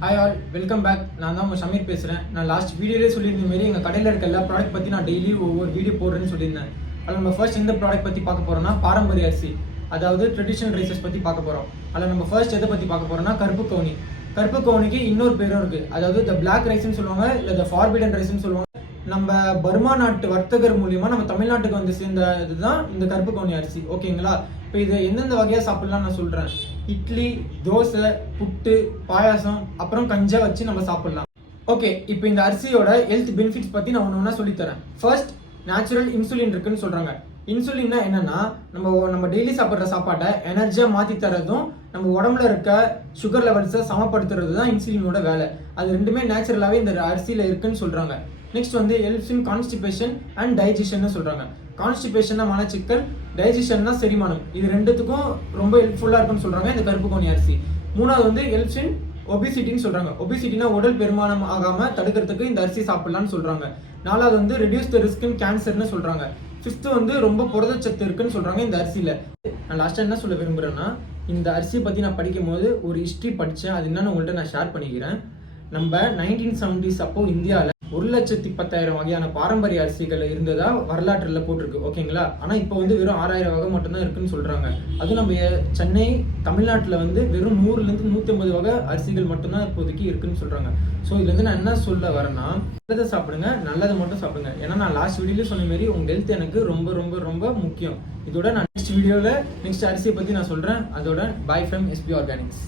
Hi all, welcome back. நான் தான் உங்கள் ஷமீர் பேசுகிறேன். நான் லாஸ்ட் வீடியோலேயே சொல்லியிருந்த மாரி எங்கள் கடையில் இருக்க எல்லா ப்ராடக்ட் பற்றி நான் டெய்லி ஒவ்வொரு வீடியோ போடுறேன்னு சொல்லியிருந்தேன். அதில் நம்ம ஃபர்ஸ்ட் எந்த ப்ராடக்ட் பற்றி பார்க்க போகிறோம்னா பாரம்பரிய அரிசி, அதாவது ட்ரெடிஷனல் ரைசஸ் பற்றி பார்க்க போகிறோம். அதில் நம்ம ஃபர்ஸ்ட் எதை பற்றி பார்க்க போகிறோம்னா கருப்பு கவுனி. கருப்பு கவுனிக்கு இன்னொரு பேரும் இருக்குது, அதாவது த பிளாக் ரைஸ்ன்னு சொல்லுவாங்க, இல்லை த ஃபார்பிடன் ரைஸ்ன்னு சொல்லுவாங்க. நம்ம பர்மா நாட்டு வர்த்தகர் மூலியமாக நம்ம தமிழ்நாட்டுக்கு வந்து சேர்ந்த இதுதான் இந்த கருப்பு கவுனி அரிசி, ஓகேங்களா? இப்போ இதை எந்தெந்த வகையாக சாப்பிடலாம் நான் சொல்கிறேன். இட்லி, தோசை, புட்டு, பாயாசம், அப்புறம் கஞ்சா வச்சு நம்ம சாப்பிடலாம். ஓகே, இப்போ இந்த அரிசியோட ஹெல்த் பெனிஃபிட்ஸ் பற்றி நான் ஒன்று ஒன்றா சொல்லித்தரேன். ஃபர்ஸ்ட், நேச்சுரல் இன்சுலின் இருக்குன்னு சொல்கிறாங்க. இன்சுலின்னா என்னன்னா, நம்ம டெய்லி சாப்பிட்ற சாப்பாட்டை எனர்ஜியாக மாற்றி தரதும் நம்ம உடம்புல இருக்க சுகர் லெவல்ஸை சமப்படுத்துறது தான் இன்சுலினோட வேலை. அது ரெண்டுமே நேச்சுரலாகவே இந்த அரிசியில் இருக்குன்னு சொல்கிறாங்க. நெக்ஸ்ட் வந்து helps in constipation and digestion சொல்கிறாங்க. கான்ஸ்டிபேஷன்னா மலச்சிக்கல், டைஜஷன்னா செரிமானம். இது ரெண்டுத்துக்கும் ரொம்ப ஹெல்ப்ஃபுல்லாக இருக்குன்னு சொல்கிறாங்க இந்த கருப்பு கவுனி அரிசி. மூணாவது வந்து ஹெல்ப்ஸ் இன் ஒபிசிட்டின்னு சொல்கிறாங்க. ஒபிசிட்டினா உடல் பெருமானம் ஆகாமல் தடுக்கிறதுக்கு இந்த அரிசி சாப்பிடலான்னு சொல்கிறாங்க. நாலாவது வந்து ரெடியூஸ் த ரிஸ்க் இன் கேன்சர்னு சொல்கிறாங்க. ஃபிஃப்த்து வந்து ரொம்ப புரதச்சத்து இருக்குன்னு சொல்கிறாங்க இந்த அரிசியில். நான் லாஸ்ட்டாக என்ன சொல்ல விரும்புகிறேன்னா, இந்த அரிசியை பற்றி நான் படிக்கும் போது ஒரு ஹிஸ்ட்ரி படித்தேன், அது என்னன்னு உங்கள்கிட்ட நான் ஷேர் பண்ணிக்கிறேன். நம்ம 1970s அப்போ இந்தியாவில் 1,10,000 வகையான பாரம்பரிய அரிசிகள் இருந்ததா வரலாற்றில் போட்டிருக்கு, ஓகேங்களா? ஆனால் இப்போ வந்து வெறும் 6,000 வகை மட்டும்தான் இருக்குன்னு சொல்கிறாங்க. அதுவும் நம்ம சென்னை தமிழ்நாட்டில் வந்து வெறும் 100லேருந்து 150 வகை அரிசிகள் மட்டும்தான் இப்போதைக்கு இருக்குன்னு சொல்கிறாங்க. ஸோ இதுலேருந்து நான் என்ன சொல்ல வரேன்னா, நல்லதை சாப்பிடுங்க, நல்லதை மட்டும் சாப்பிடுங்க. ஏன்னா நான் லாஸ்ட் வீடியோவில் சொன்ன மாரி உங்கள் ஹெல்த் எனக்கு ரொம்ப ரொம்ப ரொம்ப முக்கியம். இதோட நான் நெக்ஸ்ட் வீடியோவில் நெக்ஸ்ட் அரிசியை பற்றி நான் சொல்கிறேன். அதோட பாய் ஃப்ரம் எஸ்பி ஆர்கானிக்ஸ்.